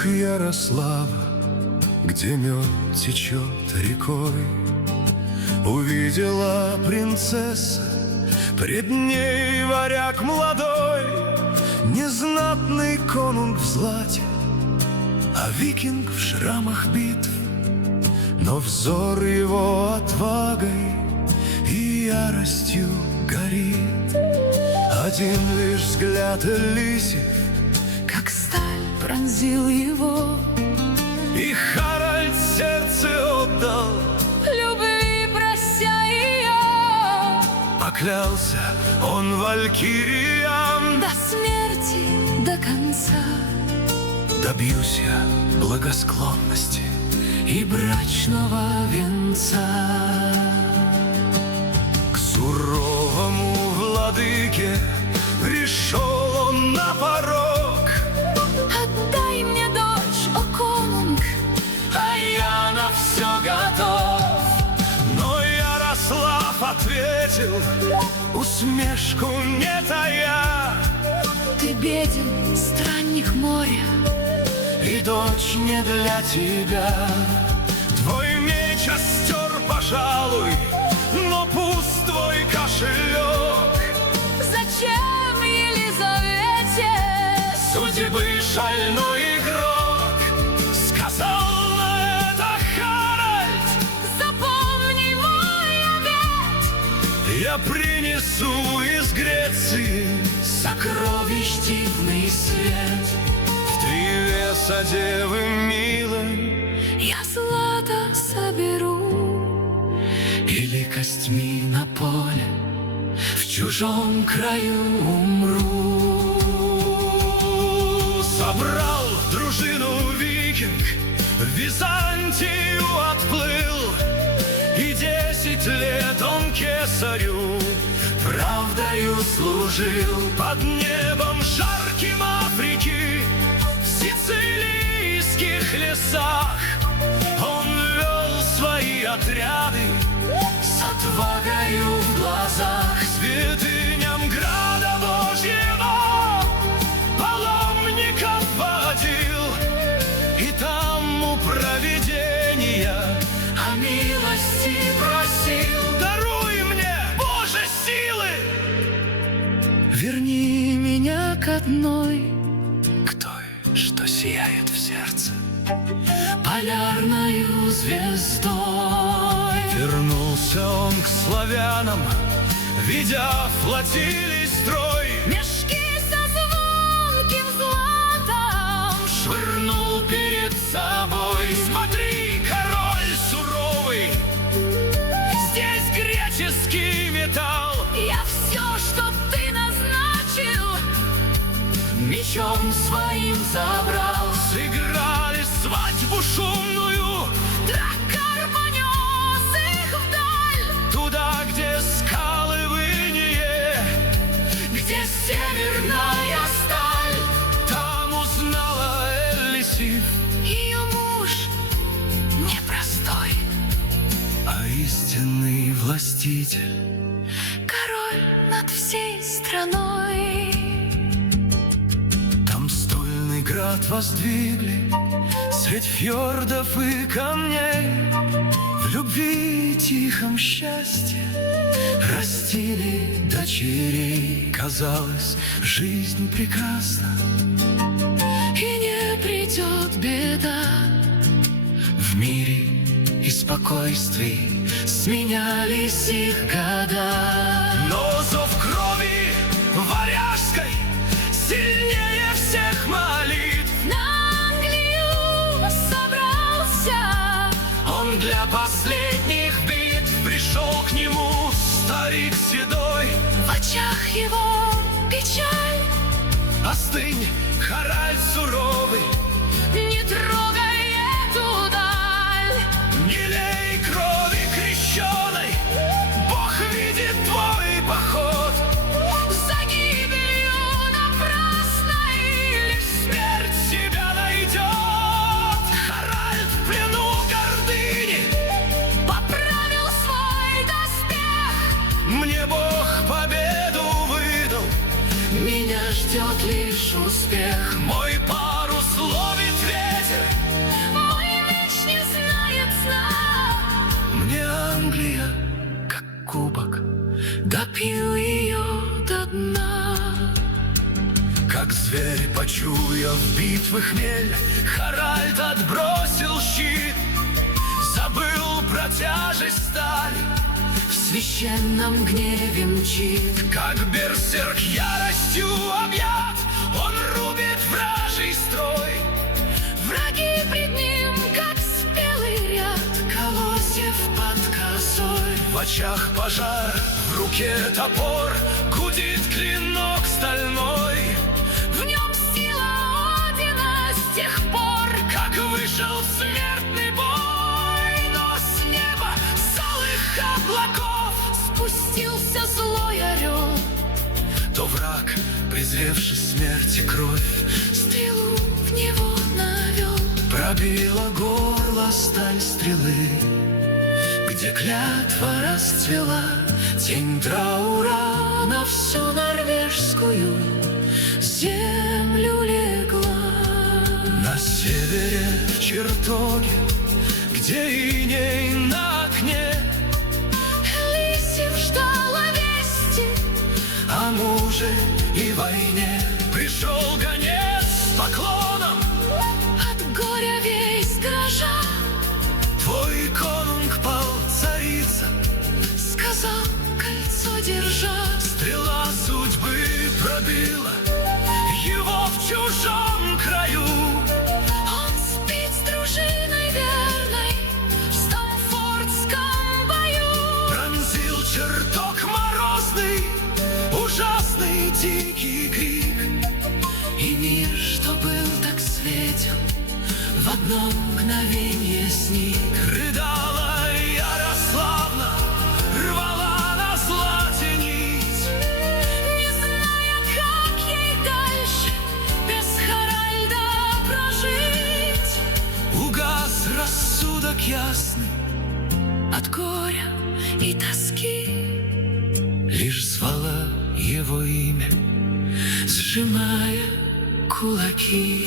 землях Ярослава, где мед течет рекой, увидела принцесса пред ней варяг молодой, незнатный конунг в злате, а викинг в шрамах битв. Но взор его отвагой и яростью горит. Один лишь взгляд Элисив, как сталь, пронзил его, и Харальд сердце отдал, любви прося ее. Поклялся он валькириям: до смерти, до конца добьюсь я благосклонности и брачного венца. К суровому владыке пришел он на порог: отдай мне дочь, о конунг, а я на все готов. Но Ярослав ответил, усмешку не тая: ты беден, странник моря, и дочь не для тебя. Твой меч остер, пожалуй, но пуст твой кошелек. зачем Елизавете Судьбы шальной игрок. Сказал на это Харальд: запомни мой обет. я принесу из Греции Сокровищ дивный свет. в 3 веса девы милой, Я злато соберу, или костьми на поле в чужом краю умру. Собрал дружину викинг, в Византию отплыл, и 10 лет он кесарю правдою служил. Под небом жарким Африки, в сицилийских лесах он вел свои отряды с отвагою в глазах. Святыням града Божьего паломников водил, и там у провидения о милости просил: даруй мне, Боже, силы, верни меня к одной, к той, что сияет в сердце полярною звездой. Вернулся он к славянам, видя флотилий строй. Мешки со звонким златом Швырнул перед собой: смотри, король суровый, здесь греческий металл. я все, что ты назначил, Мечом своим забрал. Сыграли свадьбу шумную, драккар понес их вдаль, туда, где скалы в инее, где северная сталь. там узнала Элисив, Ее муж непростой, а истинный властитель. король над всей страной. Там стольный град воздвигли средь фьордов и камней, в любви и тихом счастье растили дочерей. Казалось, жизнь прекрасна, И не придет беда, в мире и спокойствии сменялись их года. Но зов крови варяжской сильнее всех молитв. на Англию собрался. Он для последних битв пришел к нему старик седой. В очах его печаль, Остынь, Харальд суровый, не трогай эту даль. не лей крови крещеной, Бог видит твой поход. За гибелью напрасной лишь Смерть себя найдет. Харальд в плену гордыни, поправил свой доспех. мне Бог победу выдал, Меня ждет лишь успех. мой парус ловит ветер. зверь, почуяв битвы хмель, Харальд отбросил щит, забыл про тяжесть стали, В священном гневе мчит. как берсерк яростью объят, он рубит вражий строй. Враги пред ним, как спелый ряд колосьев под косой. В очах пожар, в руке топор, гудит клинок стальной. В нем сила Одина с тех пор, Как вышел в смертный бой, но с неба, с алых облаков, спустился злой орел. то враг, презревший смерть и кровь, Стрелу в него навел. пробила горло сталь стрелы. Где клятва расцвела, тень траура На всю норвежскую землю легла. на севере в чертоге, где иней на окне, Лисив ждала вести, о муже и войне. Пришел гонец с поклоном, от горя весь дрожа. твой конунг пал, царица, Сказал, кольцо держа. стрела судьбы пробила его в чужом краю. Он спит с дружиной верной в Стамфордском бою. Пронзил чертог морозный, ужасный дикий крик. И мир, что был так светел, в одно мгновенье сник. Рыдала Ярославна, рвала на злате нить. Не зная, как ей дальше без Харальда прожить. Угас рассудок ясный, От горя и тоски, лишь звала его имя, сжимая кулаки.